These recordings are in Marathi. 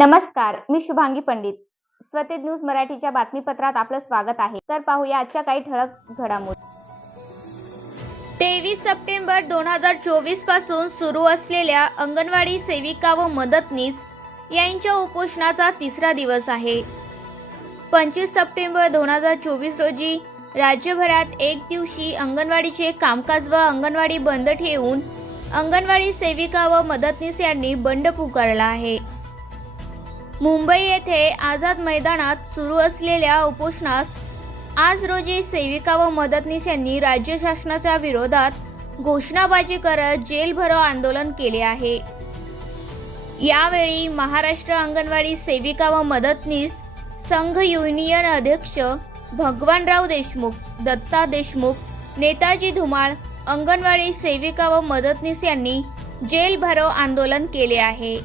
नमस्कार मी शुभांगी पंडित. स्वतेज न्यूज मराठीच्या बातमीपत्रात आपलं स्वागत आहे. तर पाहूया आजच्या काही ठळक घडामोडी. तेवीस सप्टेंबर दोन हजार चोवीसपासून सुरू असलेल्या अंगणवाडी सेविका व मदतनीस यांच्या उपोषणाचा तिसरा दिवस आहे. पंचवीस सप्टेंबर दोन हजार चोवीस रोजी राज्यभरात एक दिवशी अंगणवाडीचे कामकाज व अंगणवाडी बंद ठेवून अंगणवाडी सेविका व मदतनीस यांनी बंड पुकारला आहे. मुंबई येथे आझाद मैदानात सुरू असलेल्या उपोषणास आज रोजी सेविका व मदतनीस यांनी राज्य शासनाच्या विरोधात घोषणाबाजी करत जेल भरो आंदोलन केले आहे. यावेळी महाराष्ट्र अंगणवाडी सेविका व मदतनीस संघ युनियन अध्यक्ष भगवानराव देशमुख दत्ता देशमुख नेताजी धुमाळ अंगणवाडी सेविका व मदतनीस यांनी जेल भरो आंदोलन केले आहे.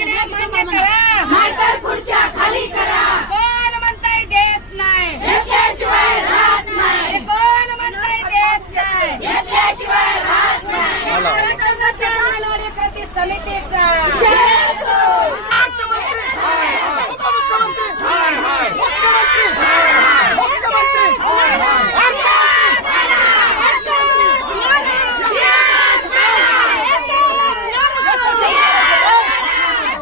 मागण्या मान्य करा नाहीतर खुर्च्या खाली करा. कोण म्हणताय देत नाही? घेतल्याशिवाय राहत नाही. कोण म्हणताय देत नाही? घेतल्याशिवाय राहत नाही. कृती असो